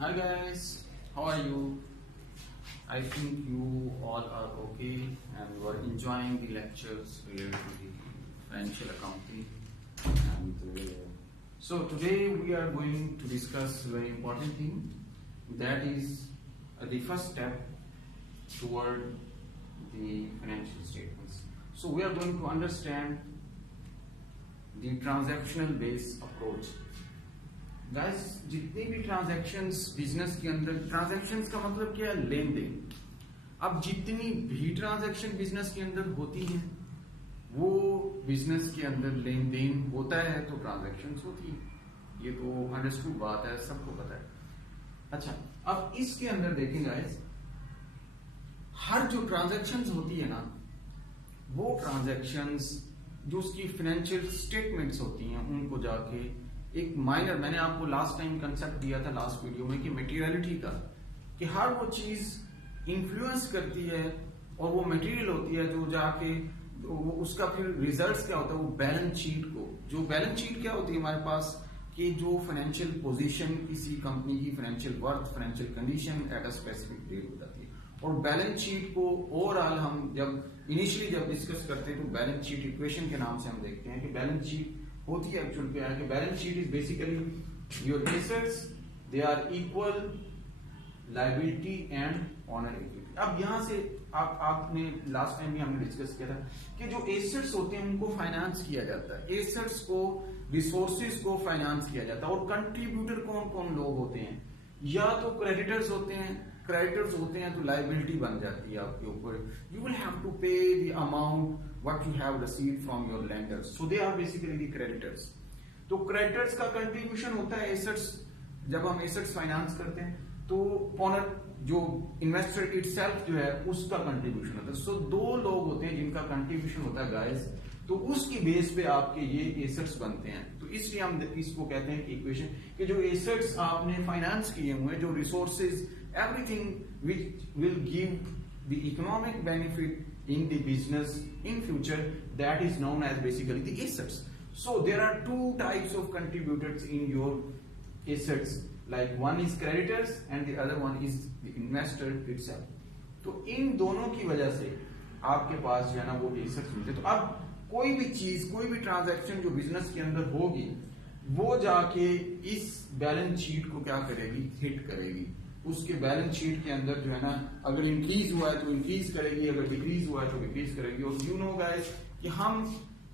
Hi guys, how are you? I think you all are okay and you are enjoying the lectures related to the financial accounting. So today we are going to discuss a very important thing, that is the first step toward the financial statements. So we are going to understand the transactional based approach. Guys, जितनी भी transactions business के अंदर, transactions का मतलब क्या है? लेन then. अब जितनी भी ट्रांजैक्शन बिजनेस के अंदर होती हैं वो बिजनेस के अंदर लेन देन होता है तो ट्रांजैक्शंस होती है। ये तो अंडरस्टूड बात है, सबको पता है। अच्छा, अब इसके अंदर देखें गाइस, हर जो ट्रांजैक्शंस होती है ना, वो ट्रांजैक्शंस जो उसकी फाइनेंशियल स्टेटमेंट्स होती हैं उनको जाके एक माइनर, मैंने आपको लास्ट टाइम कंसेप्ट दिया था लास्ट वीडियो में कि मटेरियलिटी का, कि हर वो चीज इन्फ्लुएंस करती है और वो मटेरियल होती है जो जाके वो उसका फिर रिजल्ट्स क्या होता है, वो बैलेंस शीट को, जो बैलेंस शीट क्या होती है हमारे पास, कि जो फाइनेंशियल पोजीशन किसी कंपनी की, financial worth, financial condition at a specific date हो जाती है। और बैलेंस शीट को ओवरऑल हम जब इनिशियली डिस्कस करते हैं तो बैलेंस शीट इक्वेशन के नाम से हम देखते हैं कि बैलेंस शीट होती है एक्चुअल क्या है, कि balance sheet is basically your assets, they are equal liability and owner equity. अब यहां से आपने लास्ट टाइम भी हमने डिस्कस किया था कि जो एसेट्स होते हैं उनको फाइनेंस किया जाता है, एसेट्स को, रिसोर्सेज को फाइनेंस किया जाता है। और कंट्रीब्यूटर कौन कौन लोग होते हैं? या तो क्रेडिटर्स होते हैं, क्रेडिटर्स होते हैं तो लायबिलिटी बन जाती है आपके ऊपर। यू विल हैव टू पे the amount what you have received from your lenders, so they are basically the creditors। तो creditors का contribution होता है assets, जब हम assets finance करते हैं तो owner जो investor itself जो है उसका contribution होता है। so दो लोग होते हैं जिनका contribution होता है guys, तो उसकी बेस पे आपके ये assets बनते हैं। तो इसलिए हम इसको कहते हैं कि इक्वेशन, कि जो assets आपने फाइनेंस किए हुए, जो resources, everything which will give the economic benefit in the business in future, that is known as basically the assets। so there are two types of contributors in your assets, like one is creditors and the other one is the investor itself। तो इन दोनों की वजह से आपके पास जो है ना वो assets मिलते हैं। तो अब कोई भी चीज, कोई भी ट्रांजैक्शन जो बिजनेस के अंदर होगी वो जाके इस बैलेंस शीट को क्या करेगी? हिट करेगी। उसके बैलेंस शीट के अंदर जो है ना, अगर इंक्रीज हुआ है तो इंक्रीज करेगी, अगर डिक्रीज हुआ है तो डिक्रीज करेगी। और यू नो गाइस कि हम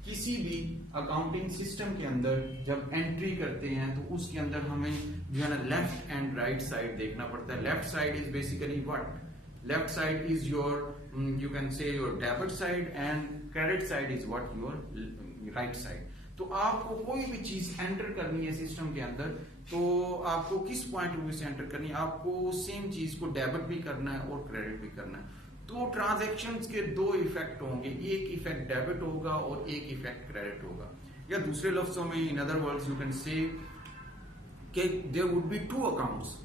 किसी भी अकाउंटिंग सिस्टम के अंदर जब एंट्री करते हैं तो उसके अंदर हमें जो है ना लेफ्ट एंड राइट साइड देखना पड़ता है। Left side is basically what? Left side is your, you can से your debit side, and credit side is what? Your right side. तो आपको कोई भी चीज एंटर करनी है सिस्टम के अंदर तो आपको किस पॉइंट ऑफ व्यू से एंटर करनी है? आपको सेम चीज को डेबिट भी करना है और क्रेडिट भी करना है। तो ट्रांजैक्शंस के दो इफेक्ट होंगे, एक इफेक्ट डेबिट होगा और एक इफेक्ट क्रेडिट होगा। या दूसरे लफ्जों में, in other words you can say कि there would be two accounts,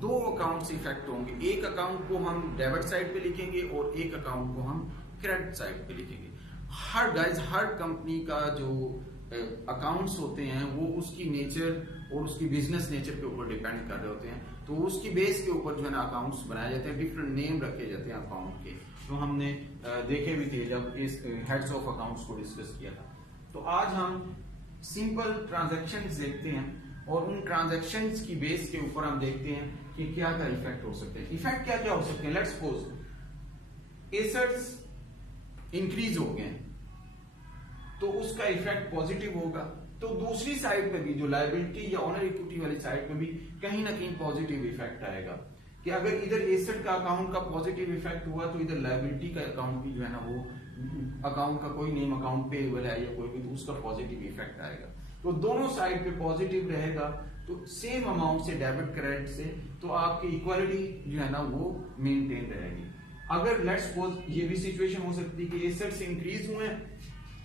दो अकाउंट्स इफेक्ट होंगे। एक अकाउंट को हम डेबिट साइड पे लिखेंगे और एक अकाउंट को हम क्रेडिट साइड पे लिखेंगे। हर गाइज, हर कंपनी का जो अकाउंट्स होते हैं वो उसकी नेचर और उसकी बिजनेस नेचर के ऊपर डिपेंड कर रहे होते हैं। तो उसकी बेस के ऊपर जो है ना अकाउंट्स बनाए जाते हैं, डिफरेंट नेम रखे जाते हैं अकाउंट के। तो हमने देखे भी थे जब इस हेड्स ऑफ अकाउंट्स को डिस्कस किया था। तो आज हम सिंपल ट्रांजैक्शंस देखते हैं और उन ट्रांजैक्शंस की बेस के ऊपर हम देखते हैं कि क्या क्या इफेक्ट हो सकते हैं। इफेक्ट क्या क्या हो सकते हैं? लेट्स सपोज एसेट्स इंक्रीज हो गए तो उसका इफेक्ट पॉजिटिव होगा। तो दूसरी साइड पे भी जो लायबिलिटी या ऑनर इक्विटी वाली साइड पे भी कहीं ना कहीं पॉजिटिव इफेक्ट आएगा, कि अगर इधर एसेट का अकाउंट का पॉजिटिव इफेक्ट हुआ तो इधर लायबिलिटी का अकाउंट भी जो है ना, वो अकाउंट का कोई नेम अकाउंट पेएबल है या कोई भी, तो उसका पॉजिटिव इफेक्ट आएगा। तो दोनों साइड पे पॉजिटिव रहेगा तो सेम अमाउंट से डेबिट क्रेडिट से तो आपकी इक्वालिटी जो है ना वो मेंटेन रहेगी। अगर लेट्स सपोज ये भी सिचुएशन हो सकती है कि एसेट्स इंक्रीज हुए हैं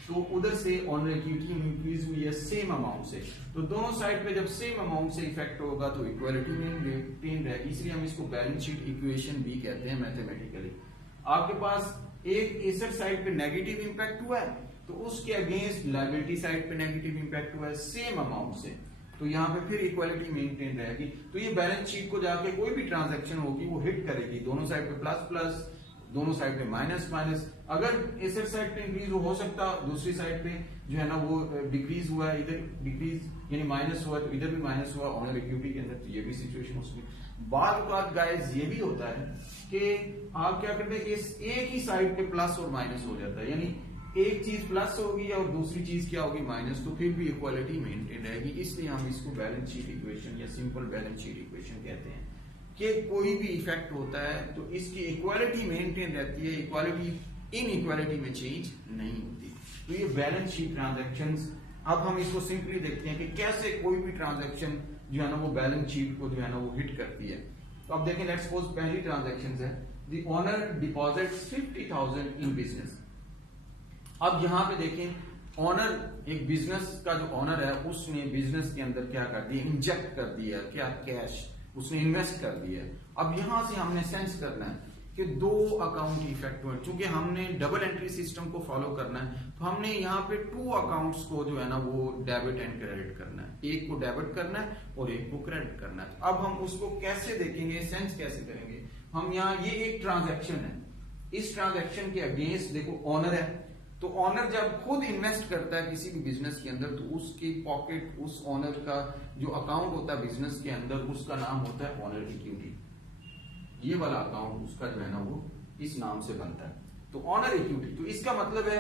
तो उधर से ऑनर इक्विटी इंक्रीज हुई है सेम अमाउंट से, तो दोनों साइड पे जब सेम अमाउंट से इफेक्ट होगा तो इक्वालिटी मेंटेन रहेगी। इसलिए हम इसको बैलेंस शीट इक्वेशन भी कहते हैं मैथमेटिकली। आपके पास एक एसेट साइड पे नेगेटिव इंपैक्ट हुआ है तो उसके अगेंस्ट लायबिलिटी साइड पे नेगेटिव इंपैक्ट हुआ है सेम अमाउंट से। तो यहाँ पे फिर इक्वालिटी मेंटेन रहेगी। तो ये बैलेंस शीट को जाके कोई भी ट्रांजैक्शन होगी वो हिट करेगी, दोनों साइड पे प्लस प्लस, दोनों साइड पे माइनस माइनस। अगर एसेट साइड पे इंक्रीज हो सकता, दूसरी साइड पे जो है ना वो डिक्रीज हुआ है, इधर डिक्रीज यानी माइनस हुआ तो इधर भी माइनस हुआ ऑनर इक्विटी के अंदर, तो ये भी सिचुएशन उसमें। बात गाइस ये भी होता है कि आप क्या करते हैं, इस एक ही साइड पे प्लस और माइनस हो जाता है, यानी एक चीज प्लस होगी और दूसरी चीज क्या होगी माइनस, तो फिर भी इक्वालिटी मेंटेन रहेगी। इसलिए हम इसको बैलेंस शीट इक्वेशन या सिंपल बैलेंस शीट इक्वेशन कहते हैं कि कोई भी इफेक्ट होता है तो इसकी इक्वालिटी मेंटेन रहती है, इक्वालिटी इन इक्वालिटी में चेंज नहीं होती। तो ये बैलेंस शीट ट्रांजैक्शंस, अब हम इसको सिंपली देखते हैं कि कैसे कोई भी ट्रांजैक्शन जो है ना वो बैलेंस शीट को जो है ना वो हिट करती है। तो अब देखें, लेट्स सपोज पहली ट्रांजैक्शन है, the owner deposits 50,000 in business. अब यहां पे देखें, ऑनर एक बिजनेस का जो ऑनर है उसने बिजनेस के अंदर क्या कर दिया, इंजेक्ट कर दिया, क्या कैश उसने इन्वेस्ट कर दिया। अब यहां से हमने सेंस करना है कि दो अकाउंट इफेक्ट हुए, क्योंकि हमने डबल एंट्री सिस्टम को फॉलो करना है, तो हमने यहाँ पे टू अकाउंट्स को जो है ना वो डेबिट एंड क्रेडिट करना है, एक को डेबिट करना है और एक को क्रेडिट करना है। अब हम उसको कैसे देखेंगे, सेंस कैसे करेंगे हम, यहाँ ये एक ट्रांजैक्शन है, इस ट्रांजैक्शन के अगेंस्ट देखो ऑनर है, तो ऑनर जब खुद इन्वेस्ट करता है किसी भी बिजनेस के अंदर तो उसकी पॉकेट, उस ऑनर का जो अकाउंट होता है बिजनेस के अंदर उसका नाम होता है ऑनर इक्विटी। ये वाला अकाउंट उसका जो है ना वो इस नाम से बनता है, तो ऑनर इक्विटी। तो इसका मतलब है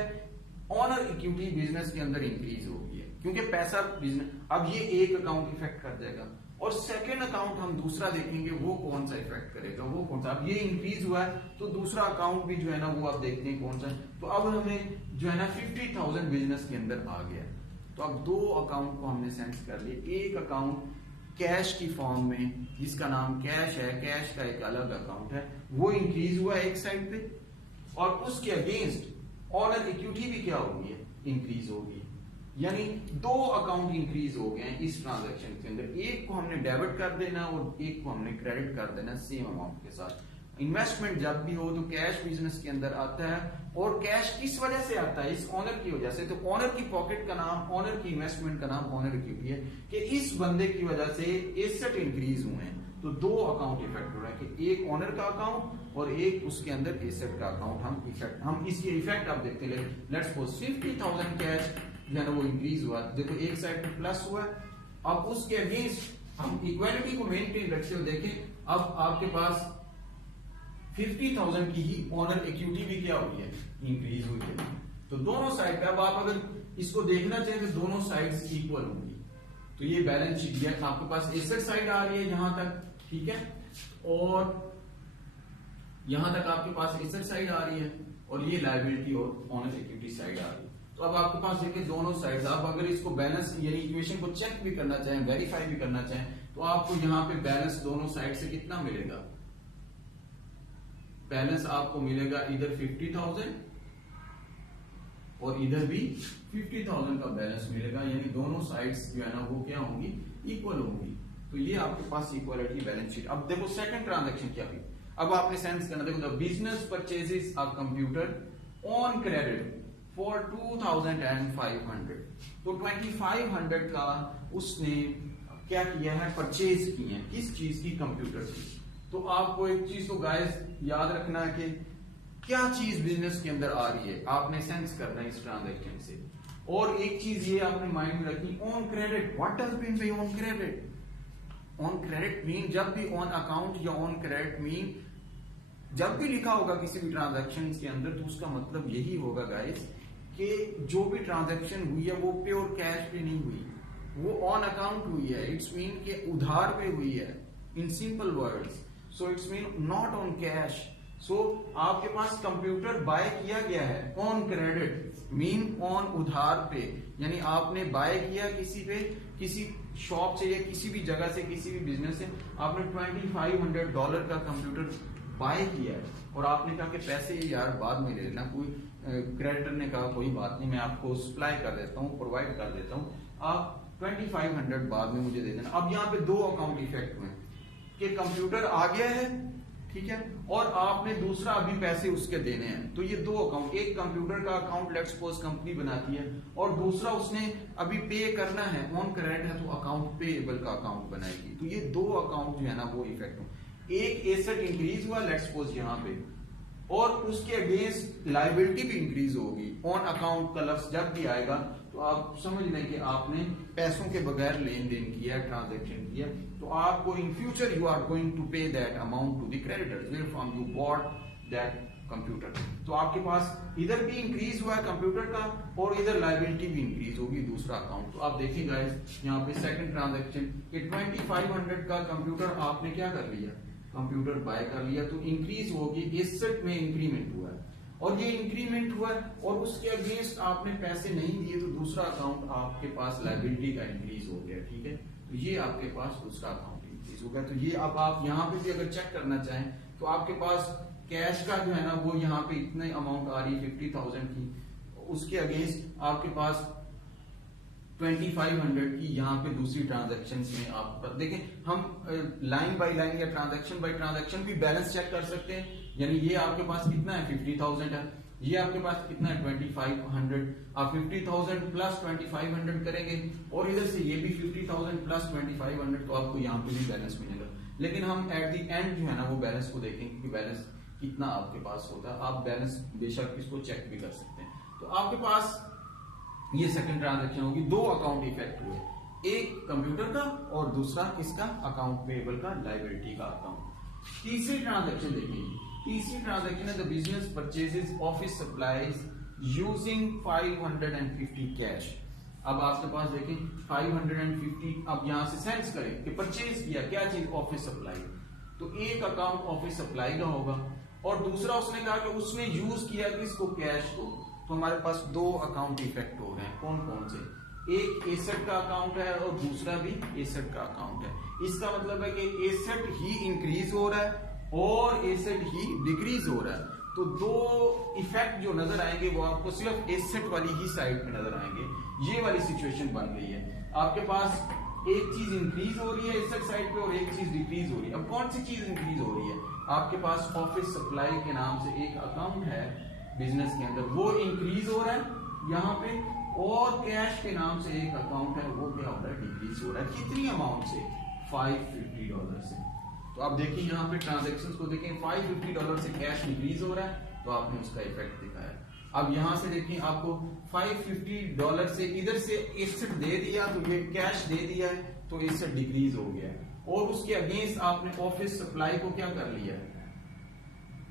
ऑनर इक्विटी बिजनेस के अंदर इंक्रीज हो गई है, क्योंकि पैसा बिजनेस, अब ये एक अकाउंट इफेक्ट कर देगा और सेकेंड अकाउंट हम दूसरा देखेंगे वो कौन सा इफेक्ट करेगा, वो कौन सा। अब ये इंक्रीज हुआ है तो दूसरा अकाउंट भी जो है ना वो आप देखते हैं कौन सा है। तो अब हमें जो है ना 50,000 बिजनेस के अंदर आ गया, तो अब दो अकाउंट को हमने सेंस कर लिया। एक अकाउंट कैश की फॉर्म में जिसका नाम कैश है, कैश का एक अलग अकाउंट है, वो इंक्रीज हुआ एक साइड पे, और उसके अगेंस्ट ऑनर इक्विटी भी क्या होगी है, इंक्रीज होगी। यानी दो अकाउंट इंक्रीज हो गए हैं इस ट्रांजैक्शन के अंदर, एक को हमने डेबिट कर देना और एक को हमने क्रेडिट कर देना सेम अमाउंट के साथ। इन्वेस्टमेंट जब भी हो तो कैश बिजनेस के अंदर आता है, और कैश किस वजह से आता है, इस ऑनर की वजह से। तो ऑनर की पॉकेट का नाम, ऑनर की इन्वेस्टमेंट का नाम ऑनर इक्विटी है, कि इस बंदे की वजह से एसेट इंक्रीज हुए हैं। तो दो अकाउंट इफेक्ट हो रहा है, कि एक ऑनर का अकाउंट और एक उसके अंदर एसेट का अकाउंट। हम इसके इफेक्ट आप देखते हैं। लेट्स सपोज 50,000 कैश जो है ना वो इंक्रीज हुआ, देखो एक साइड पे प्लस हुआ। अब उसके अगेंस्ट हम इक्वालिटी को मेंटेन रखते हुए देखें, अब आपके पास 50,000 की ही ऑनर इक्विटी भी क्या हुई है, इंक्रीज हुई है। तो दोनों साइड पे अब आप अगर इसको देखना चाहें तो दोनों साइड्स इक्वल होंगी। तो ये बैलेंस शीट है, आपके पास एसेट साइड आ रही है यहां तक, ठीक है, और यहां तक आपके पास एसेट साइड आ रही है, और ये लायबिलिटी और ऑनर इक्विटी साइड आ रही है। तो अब आपके पास देखिए दोनों साइड, आप अगर इसको बैलेंस यानी इक्वेशन को चेक भी करना चाहें, वेरीफाई भी करना चाहें, तो आपको यहाँ पे बैलेंस दोनों साइड से कितना मिलेगा, बैलेंस आपको मिलेगा इधर 50,000 और इधर भी 50,000 का बैलेंस मिलेगा, यानी दोनों साइड्स जो है ना वो क्या होंगी, इक्वल होंगी। तो ये आपके पास इक्वालिटी बैलेंस शीट। अब देखो सेकंड ट्रांजैक्शन क्या हुई, अब आपने सेंस करना, देखो the business purchases a computer on credit for 2,500। तो 2,500 का उसने क्या किया है, परचेज किए हैं, किस चीज की, कंप्यूटर की। तो आपको एक चीज तो गाइस याद रखना है कि क्या चीज बिजनेस के अंदर आ रही है, आपने सेंस करना है इस ट्रांजैक्शन से। और एक चीज ये आपने माइंड में रखनी, on credit. What does mean by on credit? On credit mean जब भी ऑन अकाउंट या ऑन क्रेडिट मीन जब भी लिखा होगा किसी भी ट्रांजैक्शन के अंदर, तो उसका मतलब यही होगा गाइस कि जो भी ट्रांजैक्शन हुई है वो प्योर कैश पे नहीं हुई, वो ऑन अकाउंट हुई है। इट्स मीन के उधार पे हुई है, in simple words. So it's mean not on cash. So आपके पास कंप्यूटर बाय किया गया है ऑन क्रेडिट, मीन ऑन उधार पे, यानी आपने बाय किया किसी पे, किसी शॉप से या किसी भी जगह से, किसी भी बिजनेस से आपने $2,500 का कंप्यूटर बाय किया है, और आपने कहा कि पैसे यार बाद में ले लेना। कोई क्रेडिटर ने कहा कोई बात नहीं, मैं आपको सप्लाई कर देता हूँ, प्रोवाइड कर देता हूँ, आप 2,500 बाद में मुझे दे देना। अब यहाँ पे दो अकाउंट इफेक्ट हुए कि कंप्यूटर आ गया है, ठीक है, और आपने दूसरा अभी पैसे उसके देने हैं, तो ये दो अकाउंट, एक कंप्यूटर का अकाउंट लेट्स सपोज कंपनी बनाती है और दूसरा उसने अभी पे करना है, ऑन क्रेडिट है तो अकाउंट पेएबल का अकाउंट बनाएगी। तो ये दो अकाउंट जो है ना वो इफेक्ट हो, एक एसेट इंक्रीज हुआ लेट्स सपोज यहाँ पे, और उसके अगेंस्ट लायबिलिटी भी इंक्रीज होगी। ऑन अकाउंट का लफ्ज जब भी आएगा तो आप समझ लें कि आपने पैसों के बगैर लेन देन किया, ट्रांजैक्शन किया, तो आपको in future you are going to pay that amount to the creditors where from you bought that computer. तो आपके पास इधर भी इंक्रीज हुआ है कंप्यूटर का और इधर लायबिलिटी भी इंक्रीज होगी दूसरा अकाउंट। तो आप देखिए गाइस यहाँ पे सेकंड ट्रांजैक्शन कि 2500 का कंप्यूटर आपने क्या कर लिया, कंप्यूटर बाय कर लिया, तो इंक्रीज होगी, एसेट में इंक्रीमेंट हुआ है और ये इंक्रीमेंट हुआ है और उसके अगेंस्ट आपने पैसे नहीं दिए तो दूसरा अकाउंट आपके पास लायबिलिटी का इंक्रीज हो गया। ठीक है, तो ये आपके पास दूसरा अकाउंट इंक्रीज हो गया। तो ये अब आप यहाँ पे भी अगर चेक करना चाहें तो आपके पास कैश का जो है ना वो यहाँ पे इतने अमाउंट आ रही है 50,000 की, उसके अगेंस्ट आपके पास 2500 की यहाँ पे दूसरी ट्रांजैक्शन में आप देखें, हम लाइन बाय लाइन या ट्रांजैक्शन बाय ट्रांजैक्शन भी बैलेंस चेक कर सकते हैं। यानी ये आपके पास कितना है 50,000 है, ये आपके पास कितना है 2500, आप 50,000 प्लस 2500 करेंगे और इधर से ये भी 50,000 प्लस 2500, तो आपको यहाँ पे भी बैलेंस मिलेगा। लेकिन हम एट द एंड जो है ना वो बैलेंस को देखेंगे कि बैलेंस कितना आपके पास होता है। आप बैलेंस बेशक इसको चेक भी कर सकते हैं। तो आपके पास ये सेकंड ट्रांजैक्शन होगी, दो अकाउंट इफेक्ट हुए, एक कंप्यूटर का और दूसरा किसका, अकाउंट पेएबल का, लायबिलिटी का अकाउंट। तीसरी ट्रांजैक्शन देखिए, तीसरी ट्रांजैक्शन है the business purchases office supplies using 550 cash. अब आपके पास देखिए 550, अब यहां से सेंस करें कि परचेज किया क्या चीज, ऑफिस सप्लाई, तो एक अकाउंट ऑफिस सप्लाई का होगा और दूसरा उसने कहा कि उसने यूज किया किसको, कैश को। तो हमारे पास दो अकाउंट इफेक्ट हो रहे हैं, कौन कौन से, एक एसेट का अकाउंट है और दूसरा भी एसेट का अकाउंट है। इसका मतलब है कि एसेट ही इंक्रीज हो रहा है और एसेट ही डिक्रीज हो रहा है। तो दो इफेक्ट जो नजर आएंगे वो आपको सिर्फ एसेट वाली ही साइड में नजर आएंगे। ये वाली सिचुएशन बन गई है, आपके पास एक चीज इंक्रीज हो रही है एसेट साइड पे और एक चीज डिक्रीज हो रही है। अब कौन सी चीज इंक्रीज हो रही है, आपके पास ऑफिस सप्लाई के नाम से एक अकाउंट है बिजनेस के अंदर, वो इंक्रीज हो रहा है यहाँ पे, और कैश के नाम से एक अकाउंट है वो क्या हो रहा है, डिक्रीज हो रहा है। कितनी अमाउंट से, $550 से। तो आप देखिए यहाँ पे ट्रांजैक्शंस को देखें, $550 से कैश इंक्रीज हो रहा है तो आपने उसका इफेक्ट दिखाया। अब यहां से देखिए आपको $550 से इधर से एसेट दे दिया तो ये कैश दे दिया है तो एसेट डिक्रीज हो गया है, और उसके अगेंस्ट आपने ऑफिस सप्लाई को क्या कर लिया,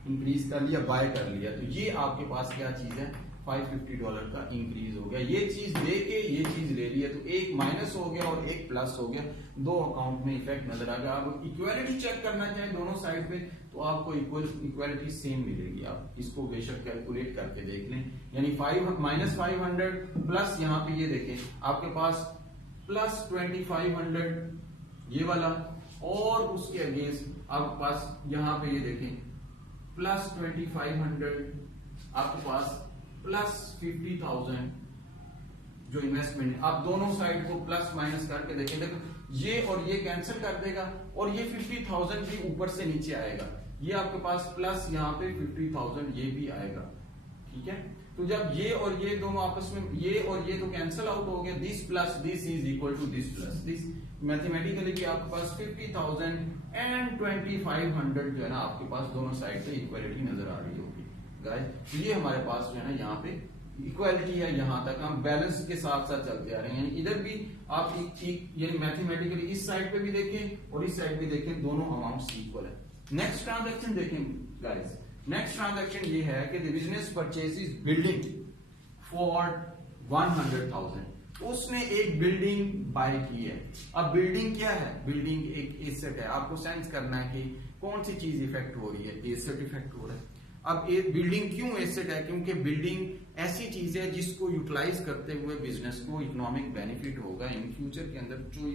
इंक्रीज कर लिया, बाय कर लिया। तो ये आपके पास क्या चीज है, $550 का इंक्रीज हो गया। ये चीज दे के ये चीज ले लिया तो एक माइनस हो गया और एक प्लस हो गया, दो अकाउंट में इफेक्ट नजर आ गया। आप इक्वालिटी चेक करना चाहें दोनों साइड पे तो आपको इक्वालिटी सेम मिलेगी। आप इसको बेशक कैलकुलेट करके देख लें, यानी -500 प्लस यहाँ पे ये देखें आपके पास प्लस 2500 ये वाला, और उसके अगेंस्ट आपके पास यहाँ पे ये देखें प्लस 2500, आपके पास प्लस 50,000 जो इन्वेस्टमेंट है। आप दोनों साइड को प्लस माइनस करके देखें, देखो ये और ये कैंसिल कर देगा और ये 50,000 भी ऊपर से नीचे आएगा, ये आपके पास प्लस यहाँ पे 50,000 ये भी आएगा। ठीक है, तो जब ये और ये दोनों आपस में, ये और ये तो कैंसिल आउट हो गया, this plus this is equal to this plus this, mathematically भी आपके पास 50,000 एंड 2500 जो है ना आपके पास दोनों साइड पे इक्वालिटी नजर आ रही होगी गाइस। तो ये हमारे पास जो है ना यहाँ पे इक्वालिटी है, यहाँ तक हम बैलेंस के साथ साथ चलते आ रहे हैं। यानी इधर भी आप यानी मैथमेटिकली इस साइड पे भी देखें और इस साइड पे देखें, दोनों अमाउंट्स इक्वल है। नेक्स्ट ट्रांजैक्शन देखें गाइस, नेक्स्ट ट्रांजैक्शन ये है कि the business purchases building for 100,000, उसने एक बिल्डिंग बाय की है। अब बिल्डिंग क्या है, बिल्डिंग एक एसेट है, आपको सेंस करना है कि कौन सी चीज इफेक्ट हो रही है, एसेट इफेक्ट हो रहा है। अब एक बिल्डिंग क्यों एसेट है, क्योंकि बिल्डिंग ऐसी चीज है जिसको यूटिलाइज करते हुए बिजनेस को इकोनॉमिक बेनिफिट होगा इन फ्यूचर के अंदर, जो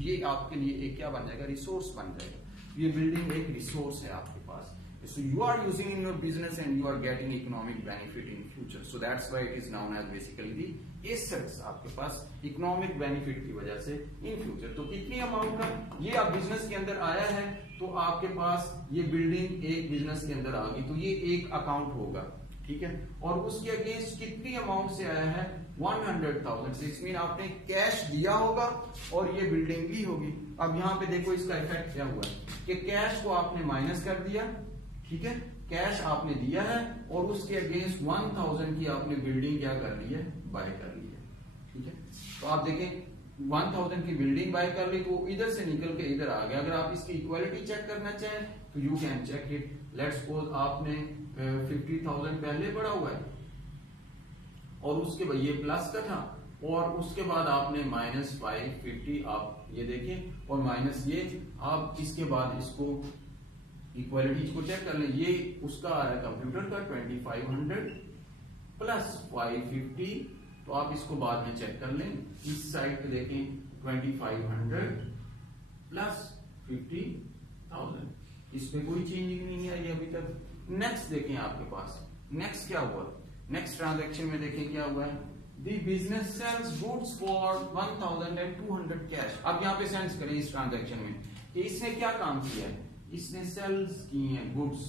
ये आपके लिए एक क्या बन जाएगा, रिसोर्स बन जाएगा। ये बिल्डिंग एक रिसोर्स है आपके पास, So you are using in your business and you are getting economic benefit in future. So that's why it is known as basically the assets. आपके पास economic benefit की वजह से in future. तो कितनी amount का ये आप बिजनेस के अंदर आया है, तो आपके पास ये बिल्डिंग एक बिजनेस के अंदर आ गई, तो ये एक अकाउंट होगा, ठीक है। और उसके अगेंस्ट कितनी अमाउंट से आया है 100,000 से, इसमें आपने कैश दिया होगा और ये बिल्डिंग ली होगी। अब यहाँ पे देखो इसका इफेक्ट क्या हुआ है कि कैश को आपने माइनस कर दिया, ठीक है, कैश आपने दिया है और उसके अगेंस्ट 1000 की आपने बिल्डिंग क्या कर ली है, बाय कर ली है, ठीक है। तो आप देखें 1000 की बिल्डिंग बाय कर ली तो इधर से निकल के इधर आ गया। अगर आप इसकी इक्वालिटी चेक करना चाहें तो you can check it. Let's suppose आपने 50,000 पहले पड़ा हुआ है और उसके बाद ये प्लस का था और उसके बाद आपने -550 आप ये देखें और माइनस ये आप इसके बाद इसको इक्वालिटी को चेक कर लें। ये उसका आ रहा है कंप्यूटर का 2500 प्लस 550, तो आप इसको बाद में चेक कर लें। इस साइड पे देखें 2500 प्लस 50,000, इसमें कोई चेंजिंग नहीं आई अभी तक। नेक्स्ट देखें आपके पास नेक्स्ट क्या हुआ, नेक्स्ट ट्रांजैक्शन में देखें क्या हुआ है, the business sells goods for 1200 cash. अब यहाँ पे सेंस करें इस ट्रांजैक्शन में कि इसने क्या काम किया है, इसने सेल्स की हैं गुड्स।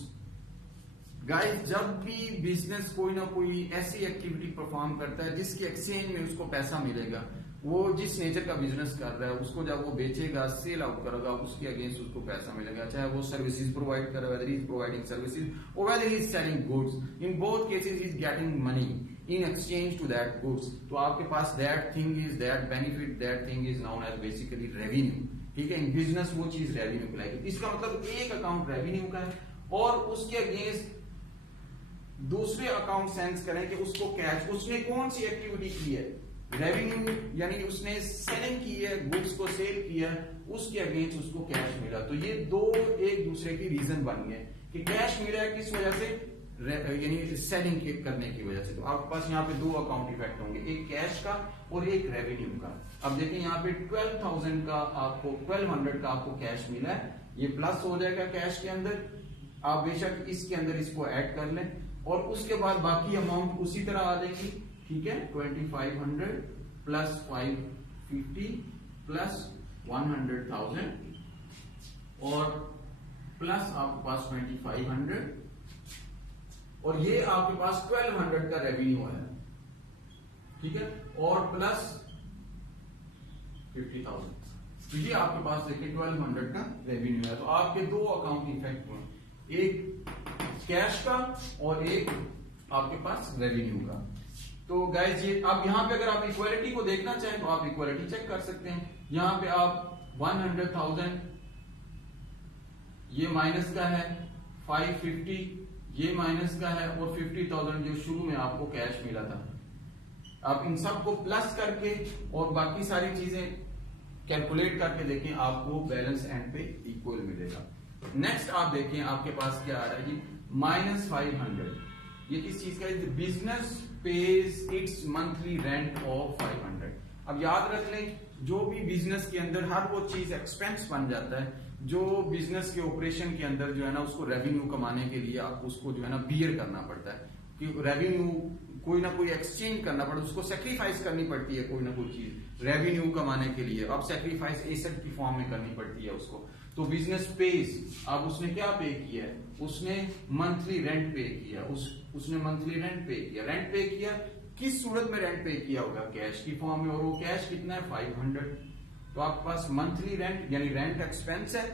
गाइस जब भी बिजनेस कोई ना कोई ऐसी एक्टिविटी परफॉर्म करता है जिसके एक्सचेंज में उसको पैसा मिलेगा, वो जिस नेचर का बिजनेस कर रहा है उसको जब वो बेचेगा, सेल आउट करेगा, उसके अगेंस्ट उसको पैसा मिलेगा, चाहे वो सर्विसेज प्रोवाइड करे, whether he is providing services और whether he is selling goods, in both cases he is getting money in exchange to that goods. तो आपके पास that thing is that benefit, that thing is known as basically revenue, ठीक है। In business वो चीज revenue कहलाएगी। इसका मतलब एक अकाउंट रेवेन्यू का है और उसके अगेंस्ट दूसरे अकाउंट सेंस करें कि उसको कैश, उसने कौन सी एक्टिविटी की है, रेवेन्यू, यानी उसने सेलिंग की है, गुड्स को सेल किया है, उसके अगेंस्ट उसको कैश मिला। तो ये दो एक दूसरे की रीजन बन गए कि कैश मिला है किस वजह से, यानी सेलिंग करने की वजह से। तो आपके पास यहाँ पे दो अकाउंट इफेक्ट होंगे, एक कैश का और एक रेवेन्यू का। अब देखिए यहाँ पे 12,000 का आपको 1200 का आपको कैश मिला है, ये प्लस हो जाएगा कैश के अंदर। आप बेशक इसके अंदर इसको ऐड कर लें और उसके बाद बाकी अमाउंट उसी तरह आ जाएगी, ठीक है। 2500 प्लस 550 प्लस 100,000 और प्लस आपके पास 2500 और ये आपके पास 1200 का रेवेन्यू है, ठीक है, और प्लस 50,000। तो ये आपके पास देखिए 1200 का रेवेन्यू है। तो आपके दो अकाउंट इफेक्ट हुए, एक कैश का और एक आपके पास रेवेन्यू का। तो गाइस ये अब यहाँ पे अगर आप इक्वालिटी को देखना चाहें तो आप इक्वालिटी चेक कर सकते हैं। यहाँ पे आप 100,000 ये माइनस का है, 550 ये माइनस का है और 50,000 जो शुरू में आपको कैश मिला था। आप इन सबको प्लस करके और बाकी सारी चीजें कैलकुलेट करके देखें, आपको बैलेंस एंड पे इक्वल मिलेगा। नेक्स्ट आप देखें आपके पास क्या आ रहा है जी, -500। ये किस चीज का है, business page it's monthly rent of 500। अब याद रख लें जो भी बिजनेस के अंदर हर वो चीज एक्सपेंस बन जाता है, जो बिजनेस के ऑपरेशन के अंदर जो है ना उसको रेवेन्यू कमाने के लिए आपको उसको जो है ना बियर करना पड़ता है कि रेवेन्यू कोई ना कोई एक्सचेंज करना पड़ता है, उसको सेक्रीफाइस करनी पड़ती है कोई ना कोई चीज रेवेन्यू कमाने के लिए। अब सेक्रीफाइस एसेट की फॉर्म में करनी पड़ती है उसको। तो बिजनेस पेज, अब उसने क्या पे किया है, उसने मंथली रेंट पे किया, उसने मंथली रेंट पे किया। रेंट पे किया किस सूरत में रेंट पे किया होगा, कैश की फॉर्म में, और वो कैश कितना है 500। तो आपके पास मंथली रेंट यानी रेंट एक्सपेंस है,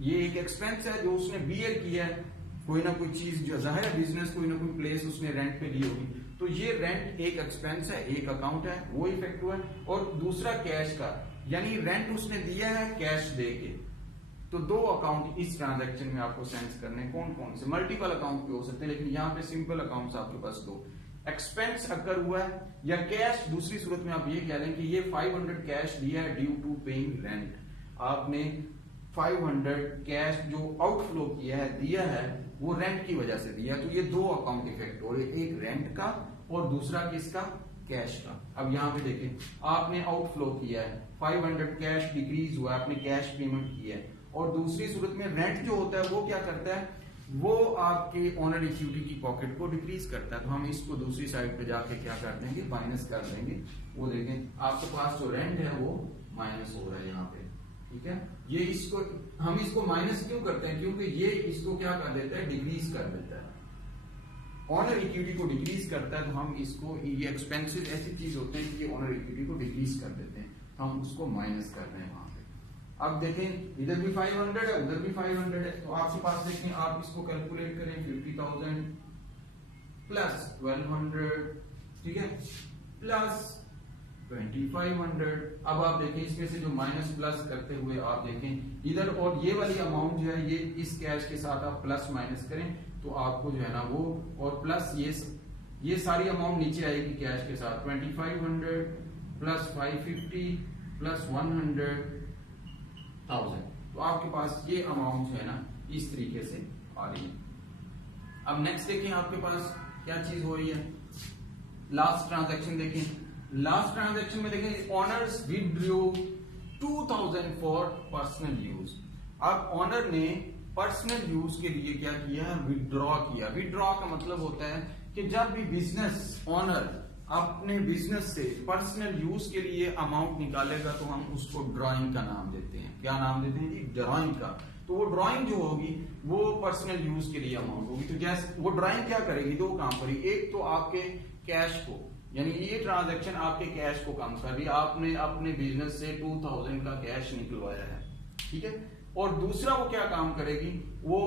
ये एक एक्सपेंस है जो उसने बियर किया है, कोई ना कोई चीज जो जाहिर है बिजनेस कोई ना कोई प्लेस उसने रेंट पे ली होगी। तो ये रेंट एक एक्सपेंस है, एक अकाउंट है, वो इफेक्ट हुआ है। और दूसरा कैश का, यानी रेंट उसने दिया है कैश दे के। तो दो अकाउंट इस ट्रांजैक्शन में आपको सेंस करने, कौन कौन से, मल्टीपल अकाउंट भी हो सकते हैं, लेकिन यहाँ पे सिंपल अकाउंट्स आपके पास दो, एक्सपेंस अकर हुआ है या कैश। दूसरी सूरत में आप ये कह लें कि ये 500 कैश दिया है ड्यू टू पेइंग रेंट। आपने 500 कैश जो आउटफ्लो किया है, दिया है, वो रेंट की वजह से दिया। तो ये दो अकाउंट इफेक्ट हो रहे, एक रेंट का और दूसरा किसका, कैश का। अब यहाँ पे देखें आपने आउटफ्लो किया है 500 कैश डिक्रीज हुआ, आपने कैश पेमेंट किया है। और दूसरी सूरत में रेंट जो होता है वो क्या करता है, वो आपके ऑनर इक्विटी की पॉकेट को डिक्रीज करता है। तो हम इसको दूसरी साइड पे जाके क्या कर देंगे, माइनस कर देंगे। वो देखें आपके पास जो रेंट है वो माइनस हो रहा है यहाँ पे, ठीक है। ये इसको हम इसको माइनस क्यों करते हैं, क्योंकि ये इसको क्या कर देता है, डिक्रीज कर देता है। ऑनर इक्विटी को डिक्रीज करता है, तो हम इसको, ये एक्सपेंसेस ऐसी चीज होते हैं कि ये ऑनर इक्विटी को डिक्रीज कर देते हैं, हम उसको माइनस कर रहे हैं वहां पे। अब देखें इधर भी 500 है, उधर भी 500 है, तो आपके पास देखें, आप इसको कैलकुलेट करें, 50,000 प्लस 1200, ठीक है, प्लस 2500। अब आप देखें इसमें से जो माइनस प्लस करते हुए आप देखें इधर, और ये वाली अमाउंट जो है ये इस कैश के साथ आप प्लस माइनस करें तो आपको जो है ना वो, और प्लस ये सारी अमाउंट नीचे आएगी कैश के साथ, 2500 प्लस 550 प्लस 100,000। तो आपके पास ये अमाउंट जो है ना इस तरीके से आ रही है। अब नेक्स्ट देखें आपके पास क्या चीज हो रही है, लास्ट ट्रांजैक्शन देखें। लास्ट ट्रांजैक्शन में देखें honours withdraw 2000 for personal use. अब ऑनर ने पर्सनल यूज के लिए क्या किया, विथड्रॉ किया। विथड्रॉ का मतलब होता है कि जब भी बिजनेस ऑनर अपने बिजनेस से पर्सनल यूज के लिए अमाउंट निकालेगा तो हम उसको ड्राइंग का नाम देते हैं। क्या नाम देते हैं जी, ड्राइंग का। तो वो ड्राइंग जो होगी वो पर्सनल यूज के लिए अमाउंट होगी। तो जैसे वो ड्राइंग क्या करेगी, दो काम करेगी। एक तो आपके कैश को, यानी ये ट्रांजैक्शन आपके कैश को कम कर रही है, आपने अपने बिजनेस से 2000 का कैश निकलवाया है, ठीक है। और दूसरा वो क्या काम करेगी, वो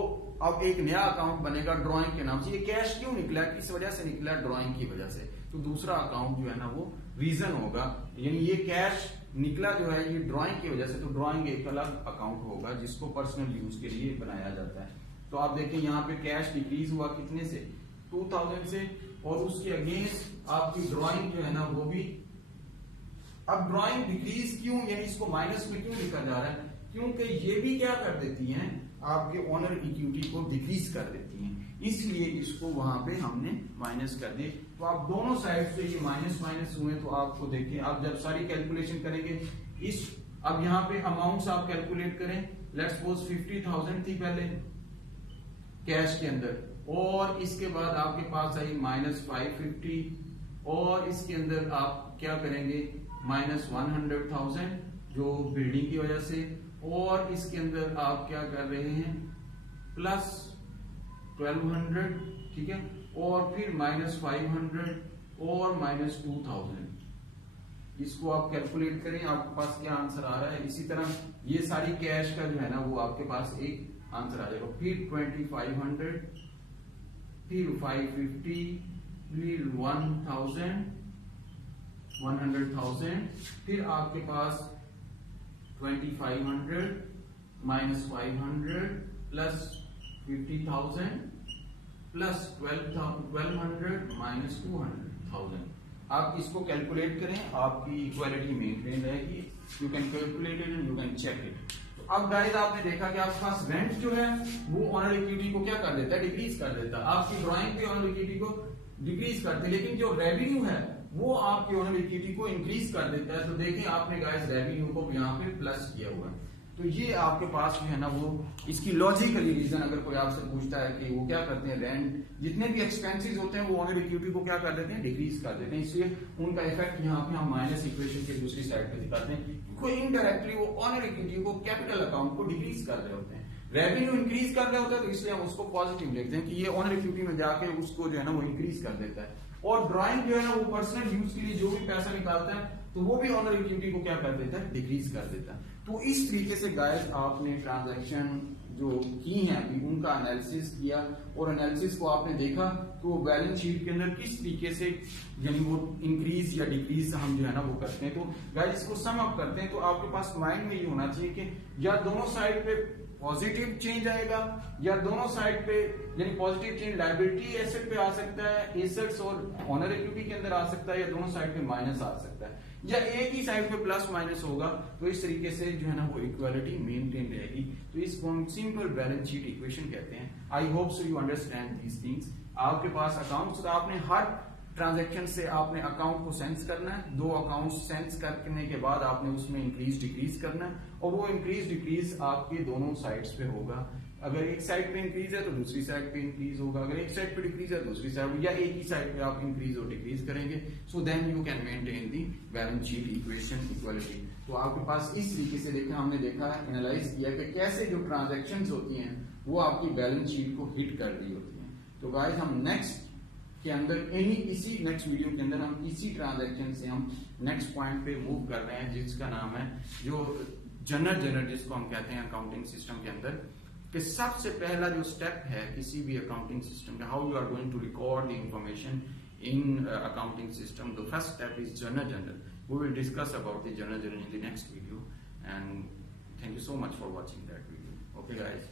अब एक नया अकाउंट बनेगा ड्राइंग के नाम से। ये कैश क्यों निकला, किस वजह से निकला, ड्राइंग की वजह से। तो दूसरा अकाउंट जो है ना वो रीजन होगा, यानी ये कैश निकला जो है ये ड्राइंग की वजह से, तो ड्राइंग एक अलग अकाउंट होगा जिसको पर्सनल यूज के लिए बनाया जाता है। तो आप देखें यहाँ पे कैश डिक्रीज हुआ कितने से, 2000 से, और उसके अगेंस्ट आपकी ड्राइंग जो है ना वो भी। अब ड्राइंग डिक्रीज क्यों, यानी इसको माइनस में क्यों लिखा जा रहा है, क्योंकि ये भी क्या कर देती हैं, आपके ऑनर इक्विटी को डिक्रीज कर देती हैं, इसलिए इसको वहां पे हमने माइनस कर दी। तो आप दोनों साइड से ये माइनस माइनस हुए, तो आपको देखिए आप जब सारी कैलकुलेशन करेंगे इस, अब यहाँ पे अमाउंट्स आप कैलकुलेट करें। लेट्स सपोज 50,000 थी पहले कैश के अंदर, और इसके बाद आपके पास आई -550, और इसके अंदर आप क्या करेंगे, -100,000 जो बिल्डिंग की वजह से, और इसके अंदर आप क्या कर रहे हैं, प्लस 1200, ठीक है, और फिर -500 और -2000। इसको आप कैलकुलेट करें, आपके पास क्या आंसर आ रहा है। इसी तरह ये सारी कैश का जो है ना वो आपके पास एक आंसर आ जाएगा। फिर 2500, फिर 550, फिर 1000, 100,000, फिर आपके पास 2500 -500 प्लस 50,000 प्लस 1200 -200,000। आप इसको कैलकुलेट करें, आपकी इक्वालिटी मेंटेन रहेगी। You can calculate it and you can check it. तो अब गाइस आपने देखा कि आपके पास रेंट जो है वो ऑनर इक्विटी को क्या कर देता है, डिक्रीज कर देता है। आपकी ड्राइंग पे ऑनर इक्विटी को डिक्रीज करते, लेकिन जो रेवेन्यू है वो आपकी ऑनर इक्विटी को इंक्रीज कर देता है। तो देखें आपने गाइस रेवेन्यू को यहाँ पे प्लस किया हुआ है। तो ये आपके पास जो है ना वो इसकी लॉजिकली रीजन, अगर कोई आपसे पूछता है कि वो क्या करते हैं, रेंट जितने भी एक्सपेंसेस होते हैं वो ऑनर इक्विटी को क्या कर देते हैं, डिक्रीज कर देते हैं। इसलिए उनका इफेक्ट यहाँ पे हम माइनस इक्वेशन के दूसरी साइड पे दिखाते हैं। कोई इनडायरेक्टली वो ऑनर इक्विटी को, कैपिटल अकाउंट को डिक्रीज कर रहे होते हैं। रेवेन्यू इंक्रीज कर रहे होते हैं, तो इसलिए हम उसको पॉजिटिव लिखते हैं कि ये ऑनर इक्विटी में जाके उसको जो है ना वो इंक्रीज कर देता है। और ड्राइंग जो है ना वो पर्सनल यूज के लिए जो भी पैसा निकालता है तो वो भी ऑनर इक्विटी को क्या कर देता है, डिक्रीज कर देता है। तो इस तरीके से गाइस आपने ट्रांजैक्शन जो की हैं अभी उनका एनालिसिस किया, और एनालिसिस को आपने देखा तो बैलेंस शीट के अंदर किस तरीके से यानी वो इंक्रीज या डिक्रीज हम जो है ना वो करते हैं। तो गाइस इसको सम अप करते हैं, तो आपके पास माइंड में ये होना चाहिए कि या दोनों साइड पे पॉजिटिव चेंज आएगा, या दोनों साइड पे यानी पॉजिटिव चेंज लायबिलिटी एसेट पे आ सकता है, एसेट्स और ऑनर इक्विटी के अंदर आ सकता है, या दोनों साइड पे माइनस आ सकता है, या एक ही साइड पे प्लस माइनस होगा। तो इस तरीके से जो है ना वो इक्वालिटी मेंटेन रहेगी। तो इसको हम सिंपल बैलेंस शीट इक्वेशन कहते हैं। I hope so you understand these things. आपके पास अकाउंट्स, तो आपने हर ट्रांजैक्शन से आपने अकाउंट को सेंस करना है, 2 अकाउंट सेंस करने के बाद आपने उसमें इंक्रीज डिक्रीज करना है और वो इंक्रीज डिक्रीज आपके दोनों साइड्स पे होगा। अगर एक साइड पे इंक्रीज है तो दूसरी साइड पे इंक्रीज होगा, अगर एक साइड पे डिक्रीज है दूसरी साइड, या एक ही साइड पे आप इंक्रीज और डिक्रीज करेंगे। So then you can maintain the balance sheet equation equality. तो आपके पास इस तरीके से देखा, हमने देखा एनालाइज किया कि कैसे जो ट्रांजैक्शंस होती हैं वो आपकी बैलेंस शीट को हिट कर दी होती हैं। तो गाइस हम नेक्स्ट के अंदर इसी नेक्स्ट वीडियो के अंदर हम इसी ट्रांजैक्शन से हम नेक्स्ट पॉइंट पे मूव कर रहे हैं, जिसका नाम है जो जनरल जिसको हम कहते हैं अकाउंटिंग सिस्टम के अंदर, कि सबसे पहला जो स्टेप है किसी भी अकाउंटिंग सिस्टम का, how you are going to record the information in accounting system. The first step is journal. We will discuss about the journal in the next video, and thank you so much for watching that video. Okay guys.